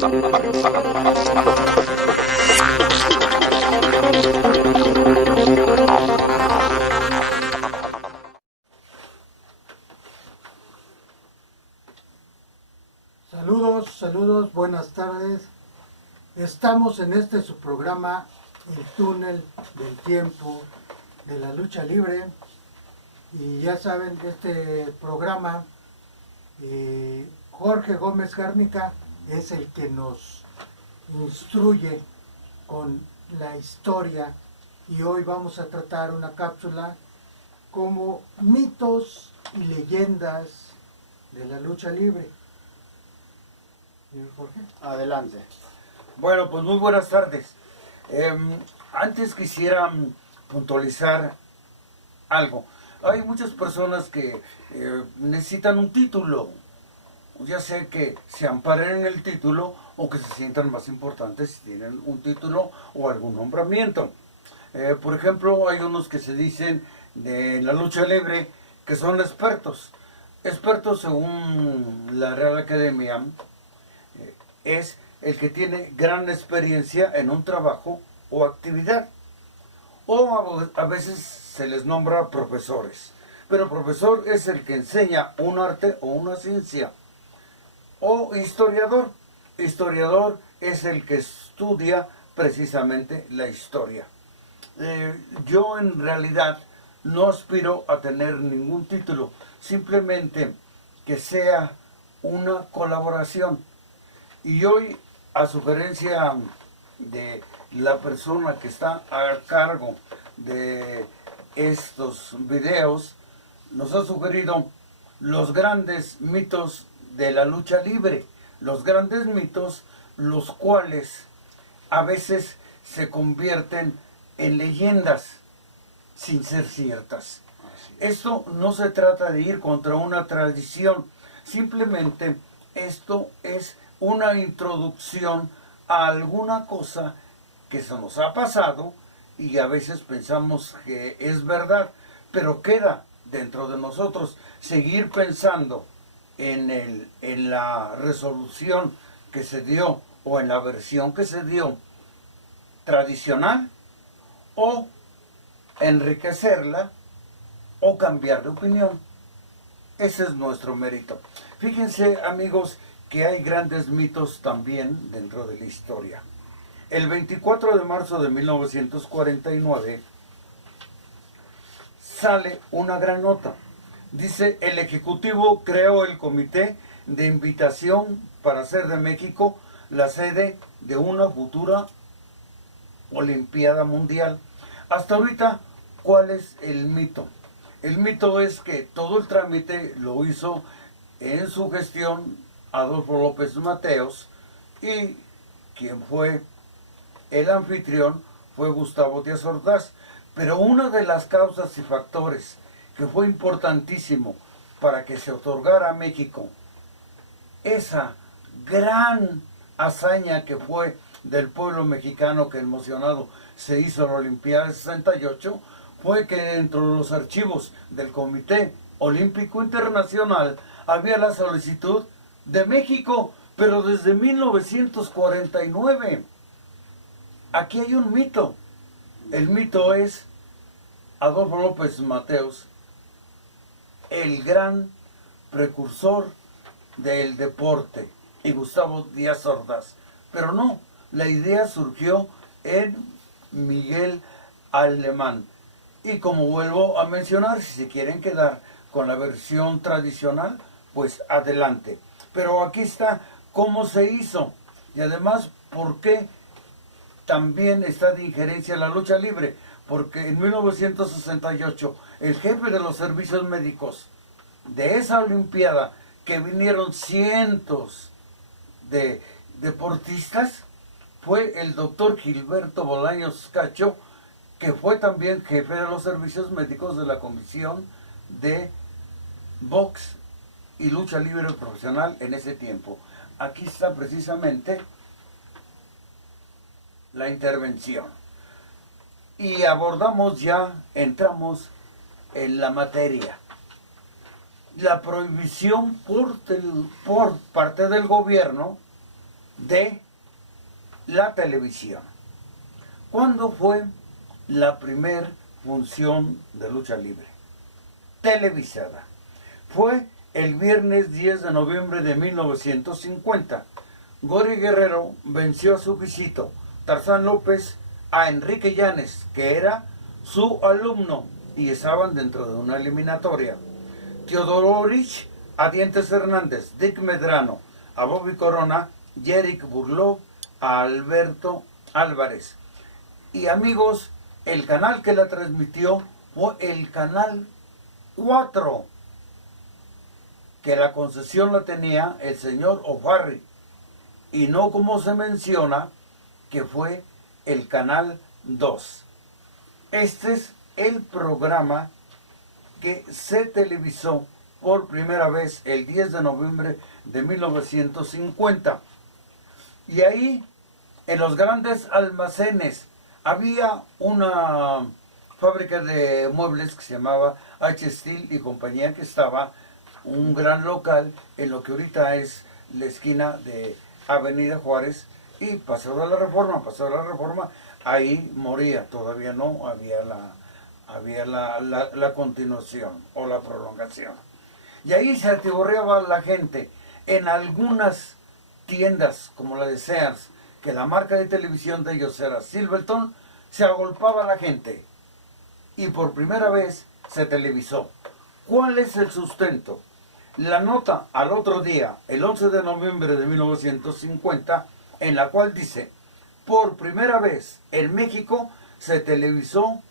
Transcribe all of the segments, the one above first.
Saludos, buenas tardes. Estamos en este su programa, El Túnel del Tiempo de la Lucha Libre. Y ya saben, este programa, Jorge Gómez Garnica es el que nos instruye con la historia. Y hoy vamos a tratar una cápsula como mitos y leyendas de la lucha libre. Jorge. Adelante. Bueno, pues muy buenas tardes. Antes quisiera puntualizar algo. Hay muchas personas que necesitan un título, ya sea que se amparen en el título o que se sientan más importantes si tienen un título o algún nombramiento. Por ejemplo, hay unos que se dicen de la lucha libre que son expertos. Expertos, según la Real Academia, es el que tiene gran experiencia en un trabajo o actividad. O a veces se les nombra profesores. Pero profesor es el que enseña un arte o una ciencia. O historiador. Historiador es el que estudia precisamente la historia. Yo en realidad no aspiro a tener ningún título. Simplemente que sea una colaboración. Y hoy, a sugerencia de la persona que está a cargo de estos videos, nos ha sugerido los grandes mitos de la lucha libre. Los grandes mitos, los cuales a veces se convierten en leyendas sin ser ciertas. Esto no se trata de ir contra una tradición, simplemente esto es una introducción a alguna cosa que se nos ha pasado y a veces pensamos que es verdad, pero queda dentro de nosotros seguir pensando en la resolución que se dio o en la versión que se dio tradicional, o enriquecerla o cambiar de opinión. Ese es nuestro mérito. Fíjense, amigos, que hay grandes mitos también dentro de la historia. El 24 de marzo de 1949 sale una gran nota. Dice: el Ejecutivo creó el comité de invitación para hacer de México la sede de una futura Olimpiada Mundial. Hasta ahorita, ¿cuál es el mito? El mito es que todo el trámite lo hizo en su gestión Adolfo López Mateos, y quien fue el anfitrión fue Gustavo Díaz Ordaz. Pero una de las causas y factores que fue importantísimo para que se otorgara a México esa gran hazaña que fue del pueblo mexicano, que emocionado se hizo la Olimpiada del 68, fue que dentro de los archivos del Comité Olímpico Internacional había la solicitud de México, pero desde 1949. Aquí hay un mito. El mito es Adolfo López Mateos, el gran precursor del deporte, y Gustavo Díaz Ordaz. Pero no, la idea surgió en Miguel Alemán. Y como vuelvo a mencionar, si se quieren quedar con la versión tradicional, pues adelante. Pero aquí está cómo se hizo. Y además, ¿por qué también está de injerencia la lucha libre? Porque en 1968, el jefe de los servicios médicos de esa Olimpiada, que vinieron cientos de deportistas, fue el doctor Gilberto Bolaños Cacho, que fue también jefe de los servicios médicos de la Comisión de Box y Lucha Libre Profesional en ese tiempo. Aquí está precisamente la intervención. Y abordamos ya, entramos en la materia. La prohibición por parte del gobierno de la televisión. ¿Cuándo fue la primer función de lucha libre televisada? Fue el viernes 10 de noviembre de 1950. Gori Guerrero venció a su visito, Tarzán López, a Enrique Llanes, que era su alumno, y estaban dentro de una eliminatoria. Teodoro Orich a Dientes Hernández, Dick Medrano, a Bobby Corona, Jerick Burlov, a Alberto Álvarez. Y amigos, el canal que la transmitió fue el canal 4, que la concesión la tenía el señor O'Farrill, y no como se menciona que fue el canal 2. Este es el programa que se televisó por primera vez el 10 de noviembre de 1950. Y ahí, en los grandes almacenes, había una fábrica de muebles que se llamaba H. Steel y compañía, que estaba un gran local en lo que ahorita es la esquina de Avenida Juárez y Paseo de la Reforma, ahí moría, todavía no había la continuación o la prolongación. Y ahí se atiborreaba la gente. En algunas tiendas, como la de Sears, que la marca de televisión de ellos era Silverton, se agolpaba la gente. Y por primera vez se televisó. ¿Cuál es el sustento? La nota al otro día, el 11 de noviembre de 1950, en la cual dice: por primera vez en México se televisó,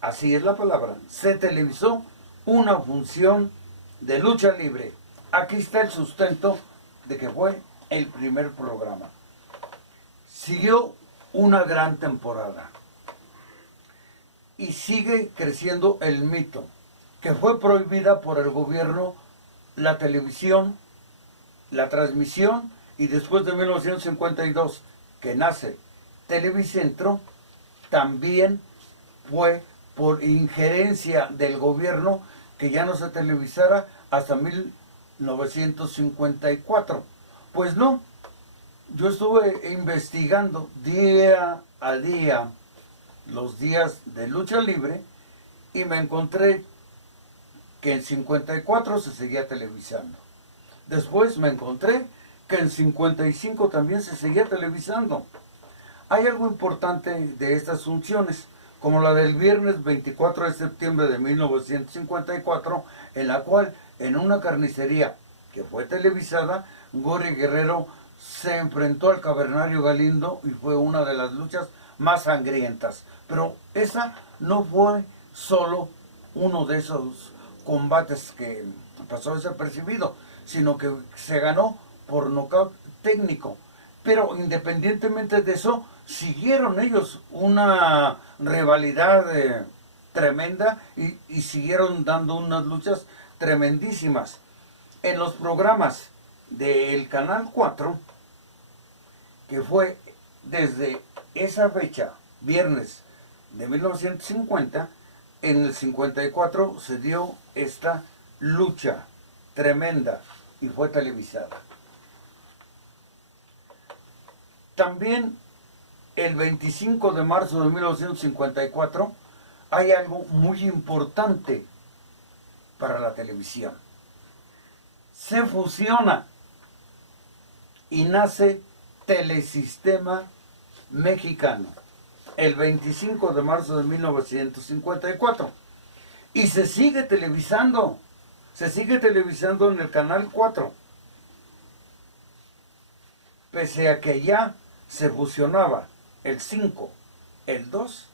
así es la palabra, se televisó una función de lucha libre. Aquí está el sustento de que fue el primer programa. Siguió una gran temporada y sigue creciendo el mito que fue prohibida por el gobierno la televisión, la transmisión, y después de 1952, que nace Televicentro, también fue por injerencia del gobierno que ya no se televisara hasta 1954. Pues no, yo estuve investigando día a día los días de lucha libre y me encontré que en 54 se seguía televisando. Después me encontré que en 55 también se seguía televisando. Hay algo importante de estas funciones, como la del viernes 24 de septiembre de 1954, en la cual en una carnicería que fue televisada, Gori Guerrero se enfrentó al Cavernario Galindo y fue una de las luchas más sangrientas. Pero esa no fue solo uno de esos combates que pasó desapercibido, sino que se ganó por nocaut técnico. Pero independientemente de eso, siguieron ellos una rivalidad tremenda y siguieron dando unas luchas tremendísimas. En los programas del Canal 4, que fue desde esa fecha, viernes de 1950, en el 54 se dio esta lucha tremenda y fue televisada. También el 25 de marzo de 1954 hay algo muy importante para la televisión. Se fusiona y nace Telesistema Mexicano el 25 de marzo de 1954 y se sigue televisando en el Canal 4, pese a que ya se fusionaba el 5, el 2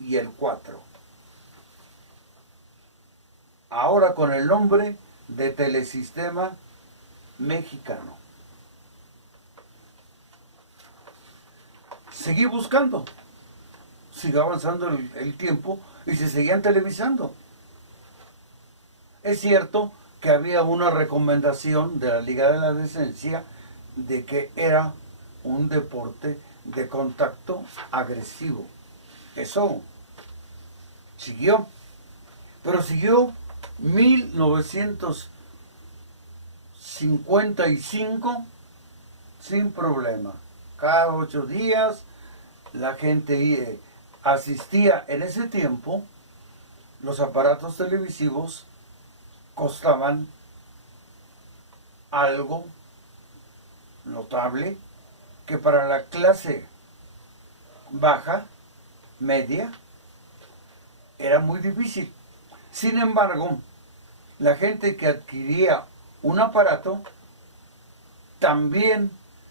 y el 4. Ahora con el nombre de Telesistema Mexicano. Seguí buscando, siguió avanzando el tiempo y se seguían televisando. Es cierto que había una recomendación de la Liga de la Decencia de que era un deporte de contacto agresivo. Eso siguió, pero siguió 1955, sin problema. Cada 8 días la gente asistía. En ese tiempo, los aparatos televisivos costaban algo notable que para la clase baja, media, era muy difícil. Sin embargo, la gente que adquiría un aparato también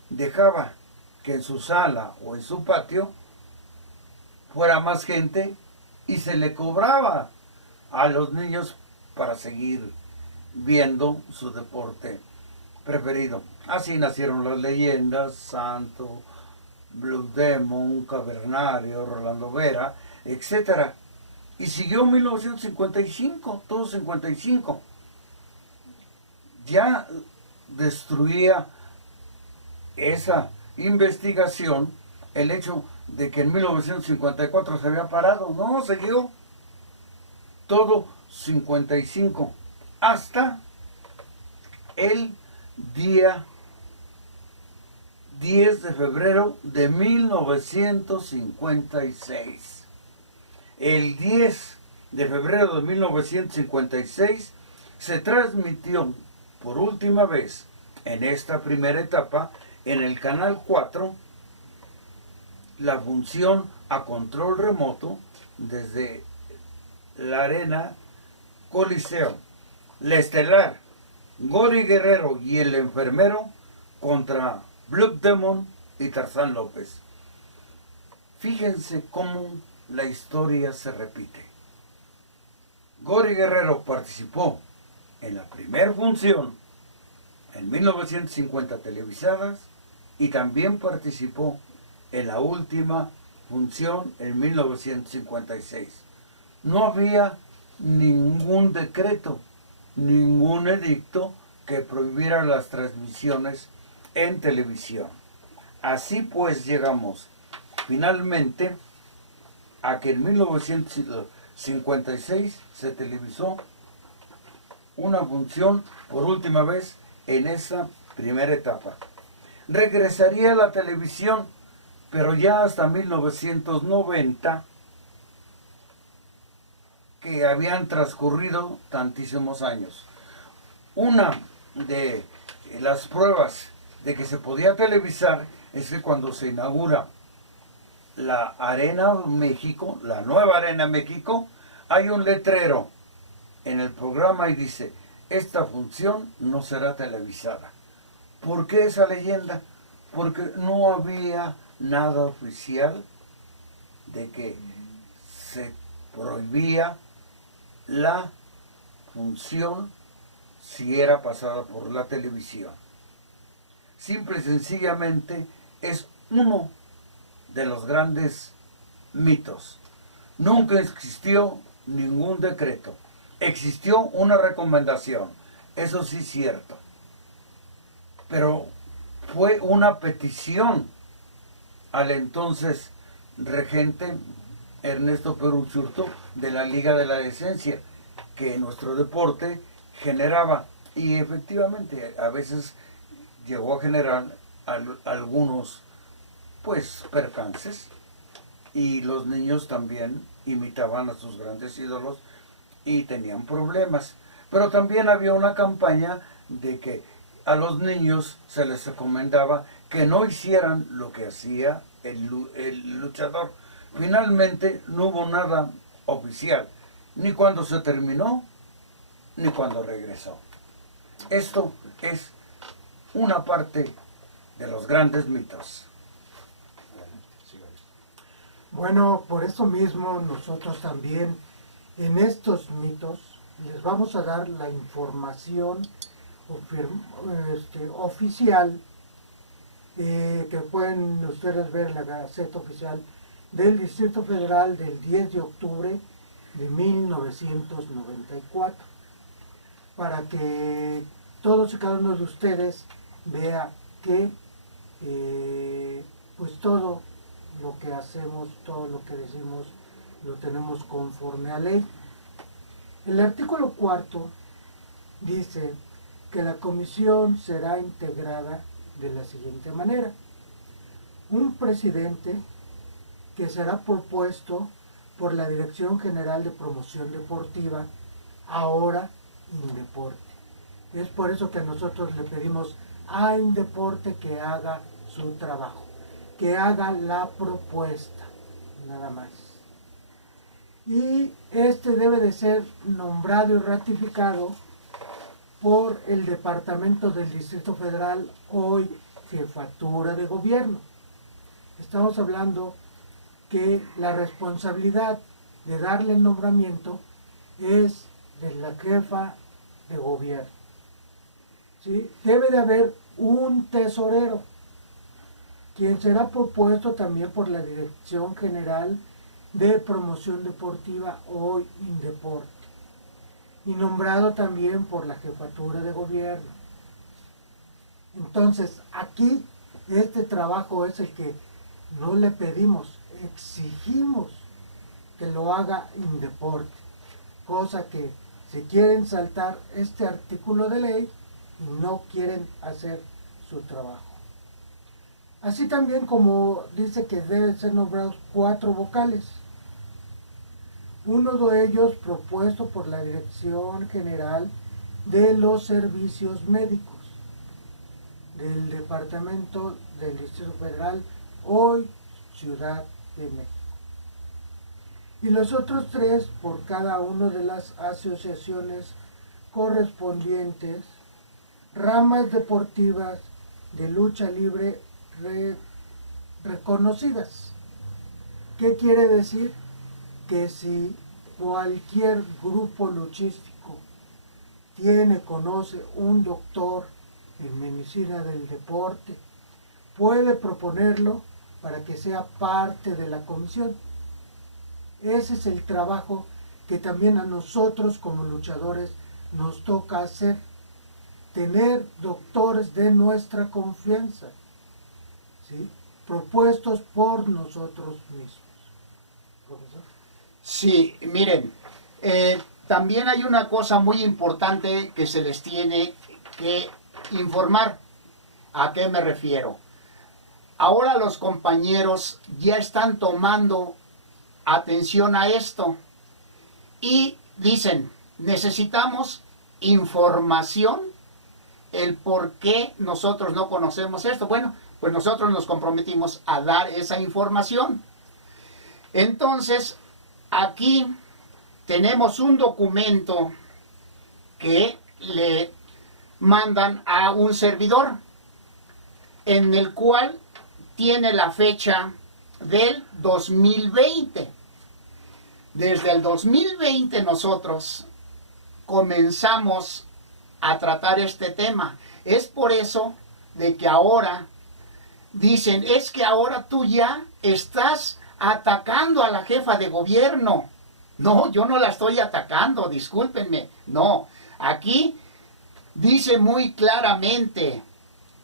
dejaba que en su sala o en su patio fuera más gente y se le cobraba a los niños para seguir viendo su deporte preferido. Así nacieron las leyendas, Santo, Blue Demon, Cavernario, Rolando Vera, etc. Y siguió 1955, todo 55. Ya destruía esa investigación el hecho de que en 1954 se había parado. No, siguió todo 55 hasta el día 10 de febrero de 1956. El 10 de febrero de 1956 se transmitió por última vez en esta primera etapa en el canal 4 la función a control remoto desde la Arena Coliseo, la estelar, Gori Guerrero y el enfermero contra Blue Demon y Tarzán López. Fíjense cómo la historia se repite. Gori Guerrero participó en la primera función en 1950 televisadas y también participó en la última función en 1956. No había ningún decreto, ningún edicto que prohibiera las transmisiones en televisión. Así pues llegamos finalmente a que en 1956 se televisó una función por última vez en esa primera etapa. Regresaría a la televisión, pero ya hasta 1990, que habían transcurrido tantísimos años. Una de las pruebas de que se podía televisar es que cuando se inaugura la Arena México, la nueva Arena México, hay un letrero en el programa y dice: esta función no será televisada. ¿Por qué esa leyenda? Porque no había nada oficial de que se prohibía la función si era pasada por la televisión. Simple y sencillamente es uno de los grandes mitos. Nunca existió ningún decreto. Existió una recomendación, eso sí es cierto. Pero fue una petición al entonces regente Ernesto Peruchurto de la Liga de la Decencia, que nuestro deporte generaba, y efectivamente a veces llegó a generar algunos pues percances, y los niños también imitaban a sus grandes ídolos y tenían problemas. Pero también había una campaña de que a los niños se les recomendaba que no hicieran lo que hacía el luchador. Finalmente no hubo nada oficial, ni cuando se terminó, ni cuando regresó. Esto es una parte de los grandes mitos. Bueno, por eso mismo nosotros también en estos mitos les vamos a dar la información oficial que pueden ustedes ver en la Gaceta Oficial del Distrito Federal del 10 de octubre de 1994, para que todos y cada uno de ustedes vea que pues todo lo que hacemos, todo lo que decimos, lo tenemos conforme a ley. El artículo 4 dice que la comisión será integrada de la siguiente manera. Un presidente que será propuesto por la Dirección General de Promoción Deportiva, ahora Indeporte. Es por eso que nosotros le pedimos a Indeporte que haga su trabajo, que haga la propuesta, nada más. Y este debe de ser nombrado y ratificado por el Departamento del Distrito Federal, hoy Jefatura de Gobierno. Estamos hablando que la responsabilidad de darle el nombramiento es de la jefa de gobierno. ¿Sí? Debe de haber un tesorero, quien será propuesto también por la Dirección General de Promoción Deportiva, hoy Indeporte, y nombrado también por la Jefatura de Gobierno. Entonces, aquí este trabajo es el que no le pedimos, exigimos que lo haga Indeporte, cosa que se quieren saltar este artículo de ley y no quieren hacer su trabajo. Así también como dice que deben ser nombrados 4 vocales, uno de ellos propuesto por la Dirección General de los Servicios Médicos del Departamento del Distrito Federal, hoy Ciudad de México. Y los otros 3 por cada una de las asociaciones correspondientes, ramas deportivas de lucha libre reconocidas. ¿Qué quiere decir? Que si cualquier grupo luchístico conoce un doctor en medicina del deporte, puede proponerlo para que sea parte de la comisión. Ese es el trabajo que también a nosotros como luchadores nos toca hacer, tener doctores de nuestra confianza, ¿sí? Propuestos por nosotros mismos. Profesor. Sí, miren, también hay una cosa muy importante que se les tiene que informar. ¿A qué me refiero? Ahora los compañeros ya están tomando atención a esto y dicen, necesitamos información, el por qué nosotros no conocemos esto. Bueno, pues nosotros nos comprometimos a dar esa información. Entonces, aquí tenemos un documento que le mandan a un servidor, en el cual tiene la fecha del 2020. Desde el 2020 nosotros comenzamos a tratar este tema. Es por eso de que ahora dicen, es que ahora tú ya estás atacando a la jefa de gobierno. No, yo no la estoy atacando, discúlpenme. No, aquí dice muy claramente,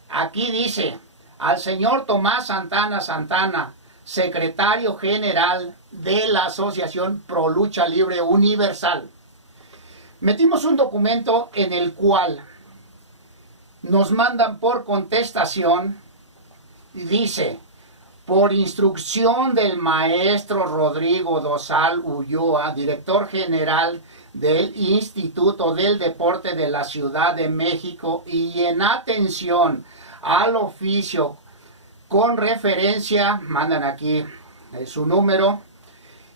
aquí dice, al señor Tomás Santana, secretario general de la Asociación Pro Lucha Libre Universal. Metimos un documento en el cual nos mandan por contestación y dice, por instrucción del maestro Rodrigo Dosal Ulloa, director general del Instituto del Deporte de la Ciudad de México, y en atención al oficio con referencia, mandan aquí su número,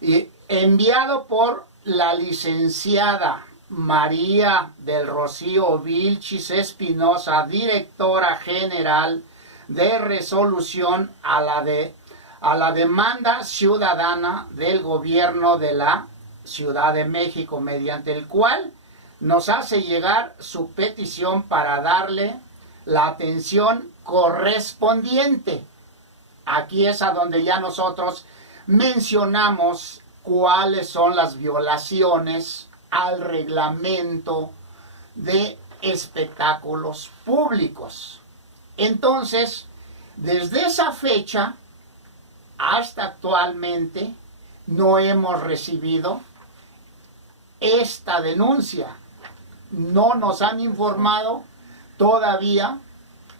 y enviado por la licenciada María del Rocío Vilchis Espinosa, directora general de resolución a la demanda ciudadana del gobierno de la Ciudad de México, mediante el cual nos hace llegar su petición para darle la atención correspondiente. Aquí es a donde ya nosotros mencionamos cuáles son las violaciones al reglamento de espectáculos públicos. Entonces, desde esa fecha hasta actualmente no hemos recibido esta denuncia. No nos han informado todavía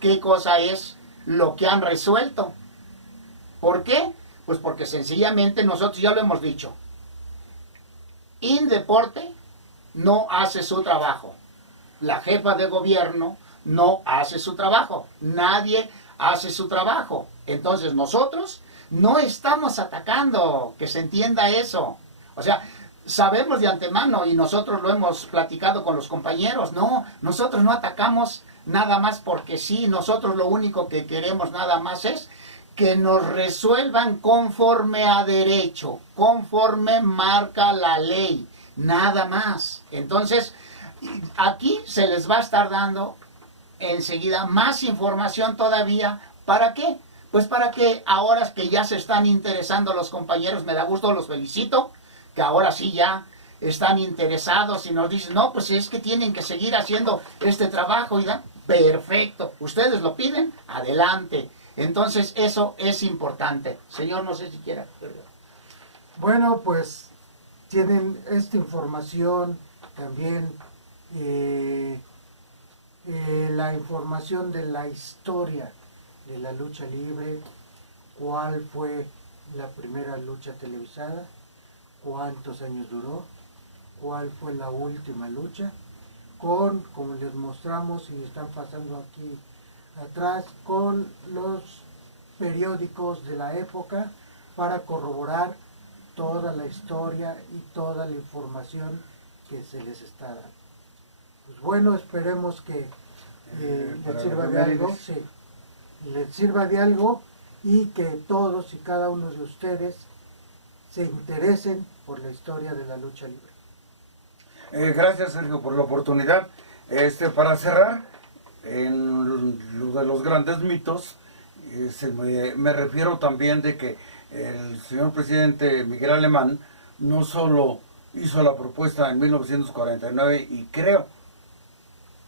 qué cosa es lo que han resuelto. ¿Por qué? Pues porque sencillamente nosotros ya lo hemos dicho. Indeporte no hace su trabajo. La jefa de gobierno no hace su trabajo. Nadie hace su trabajo. Entonces nosotros no estamos atacando, que se entienda eso. O sea, sabemos de antemano y nosotros lo hemos platicado con los compañeros. No, nosotros no atacamos nada más porque sí. Nosotros lo único que queremos nada más es que nos resuelvan conforme a derecho, conforme marca la ley, nada más. Entonces, aquí se les va a estar dando enseguida más información todavía. ¿Para qué? Pues para que ahora que ya se están interesando los compañeros, me da gusto, los felicito, que ahora sí ya están interesados y nos dicen, no, pues es que tienen que seguir haciendo este trabajo. Y da, perfecto, ustedes lo piden, adelante. Entonces eso es importante. Señor, no sé si quiera. Bueno, pues tienen esta información también, la información de la historia de la lucha libre, cuál fue la primera lucha televisada, cuántos años duró, cuál fue la última lucha, como les mostramos y están pasando aquí atrás, con los periódicos de la época para corroborar toda la historia y toda la información que se les está dando. Pues bueno, esperemos que les sirva de algo, sí, les sirva de algo y que todos y cada uno de ustedes se interesen por la historia de la lucha libre. Gracias, Sergio, por la oportunidad. Para cerrar, en lo de los grandes mitos, me refiero también de que el señor presidente Miguel Alemán no solo hizo la propuesta en 1949 y creó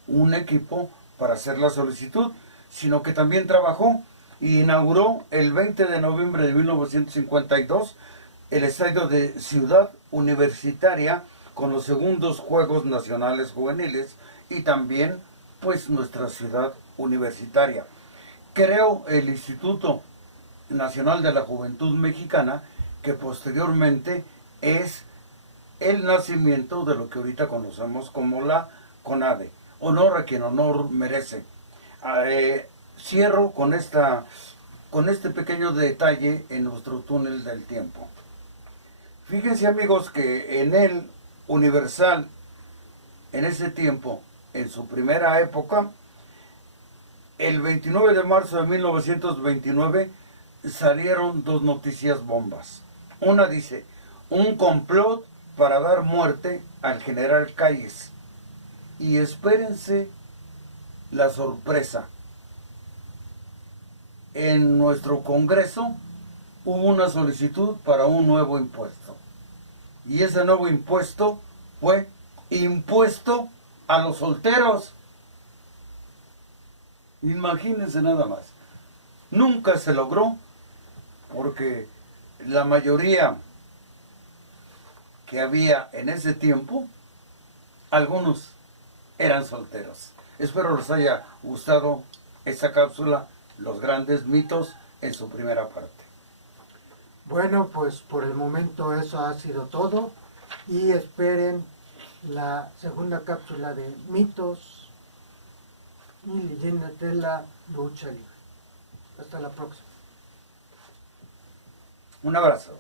un equipo para hacer la solicitud, sino que también trabajó e inauguró el 20 de noviembre de 1952 el estadio de Ciudad Universitaria con los segundos Juegos Nacionales Juveniles y también pues nuestra ciudad universitaria. Creó el Instituto Nacional de la Juventud Mexicana, que posteriormente es el nacimiento de lo que ahorita conocemos como la CONADE. Honor a quien honor merece. Cierro con este pequeño detalle en nuestro túnel del tiempo. Fíjense, amigos, que en el Universal, en ese tiempo, en su primera época, el 29 de marzo de 1929 salieron dos noticias bombas. Una dice, un complot para dar muerte al general Calles. Y espérense la sorpresa. En nuestro Congreso hubo una solicitud para un nuevo impuesto. Y ese nuevo impuesto fue impuesto a los solteros. Imagínense nada más. Nunca se logró porque la mayoría que había en ese tiempo, algunos eran solteros. Espero les haya gustado esta cápsula, los grandes mitos, en su primera parte. Bueno, pues por el momento eso ha sido todo y esperen la segunda cápsula de mitos y leyendas de la lucha libre. Hasta la próxima. Un abrazo.